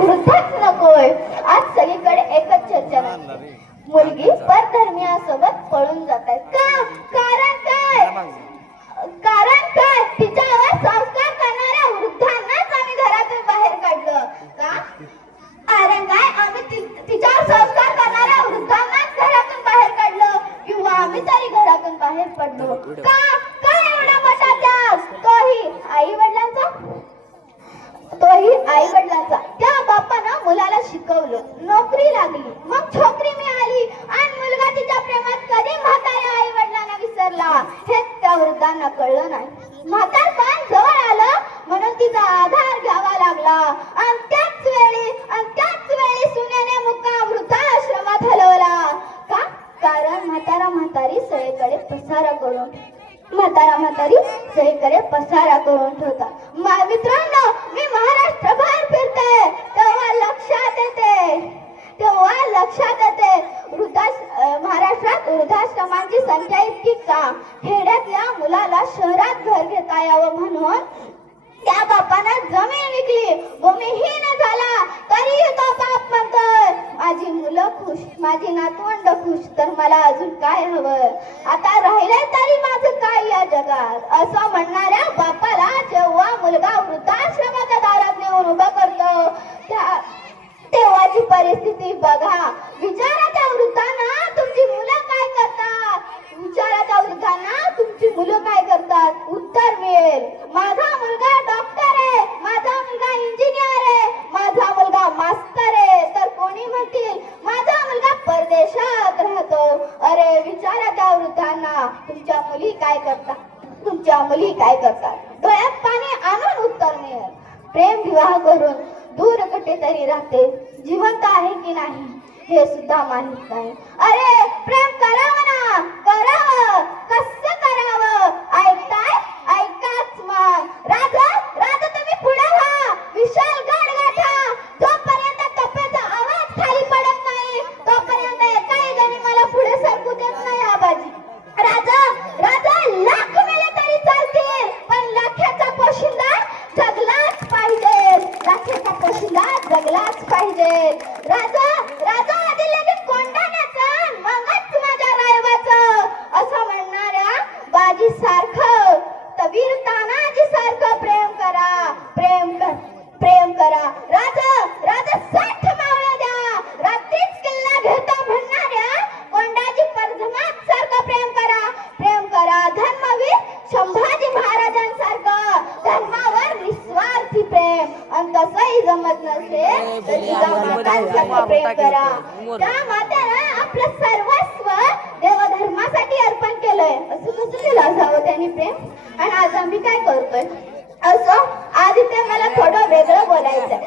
वृद्धाच नकोय. आज सगळीकडे एकच चर्चा नाही. मुलगी परधर्मीयासोबत पळून जात आहे. का? कारण काय? कारण काय? तिच्यावर संस्कार करणाऱ्या वृद्धांनाच आम्ही घरातून बाहेर काढलं. का? कारण काय? आम्ही तिच्यावर संस्कार करणाऱ्या वृद्धांनाच घरातून बाहेर काढलं, किंवा आम्ही तरी घरातून बाहेर पडलो. का? काय एवढा मोठा त्याग? तोही आई वडिलांचा. त्या बापानं मुलाला शिकवलं, नोकरी लागली, मग छोकरी मिळाली आणि मुलगा तिच्या प्रेमात कधी म्हाताऱ्या आई वडिलांना विसरला हे त्या वृद्धांना कळलं नाही. म्हातारपण जवळ आलं म्हणून तिचा आधार घ्यावा लागला, आणि त्याच वेळी सुनेने मुक्काम वृद्धाश्रमात हलवला. का? कारण म्हातारी सगळीकडे पसारा करून ठेवता. मित्रांनो, मी महाराष्ट्रभर फिरते तेव्हा लक्षात येते महाराष्ट्रात वृद्धाश्रमांची संख्या इतकी का? खेड्यातल्या मुलाला शहरात घर घेता यावं म्हणून त्या बापानं जमीन विकली, भूमिहीन झाला, तरी तो बाप म्हणतोय माझी मुलं खुश, माझी नातवंड खुश, तर मला अजून काय हवं? आता राहिले तरी माझं काय या जगात? असं म्हणणाऱ्या बापाला जेव्हा मुलगा वृद्धाश्रमाच्या दारात नेऊन उभं करतो तेव्हाची परिस्थिती बघा. विचारा त्या वृद्धांना तुमची मुलं काय करतात? उत्तर मिळेल, माझा मुलगा डॉक्टर आहे, माझा मुलगा इंजिनियर आहे, माझा मुलगा मास्तर आहे. तर कोणी म्हणतील माझा मुलगा परदेशात राहतो. अरे विचारा त्या वृद्धांना तुमच्या मुली काय करतात? डोळ्यात पाणी आणून उत्तर मिळेल. प्रेम विवाह करून दूर कुठेतरी राहते, जिवंत आहे की नाही हे सुद्धा माहित नाही. अरे प्रेम करावं ना, करावं. कसं करावं? ऐकाच मग. राजा तुम्ही पुढे व्हा, विशाल गड गाठा. जोपर्यंत कप्प्याचा आवाज खाली पडत नाही तोपर्यंत एकाही जणी मला पुढे सरकू देत नाही आबाजी. राजा लाख मेले तरी चालतील, पण लाखाचा पोशिंदा जगलाच पाहिजे. राजा आधी लगेच कोंडाण्याचं, मगच माझ्या रायबाचं, असं म्हणणाऱ्या बाजी सारखं, तबीर तानाजी सारखं प्रेम करा. राजा 60 मावळ्या द्या, रात्रीच किल्ला घेतो म्हणणाऱ्या कोंडाजी परधमात सारखं प्रेम करा. धर्मवीर संभाजी महाराजांसारखं धर्मावर निस्वार्थी प्रेम. आणि तसंही जमत नसेल तर तुझ्या मातांसारखं प्रेम करा. त्या मातेनं आपलं सर्वस्व देवधर्मासाठी अर्पण केलंय. असं कसं केलं असावं त्यांनी प्रेम? आणि आज आम्ही काय करतोय? असं आधी ते मला थोडं वेगळं बोलायचंय.